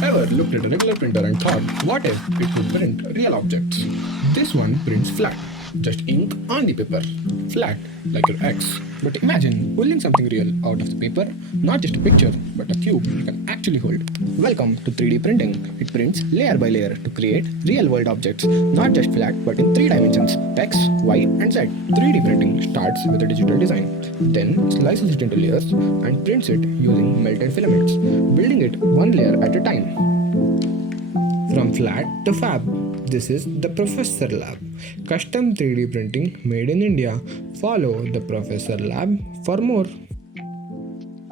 Ever looked at a regular printer and thought, what if it could print real objects? This one prints flat, just ink on the paper. Flat, like your ex. But imagine pulling something real out of the paper, not just a picture, but a cube you can actually hold. Welcome to 3D printing. It prints layer by layer to create real world objects, not just flat, but in 3 dimensions X, Y, and Z. 3D printing starts with a digital design, then slices it into layers and prints it using melted filaments, building it one layer at a time. From flat to fab, this is the Professor Lab. Custom 3D printing made in India. Follow the Professor Lab for more.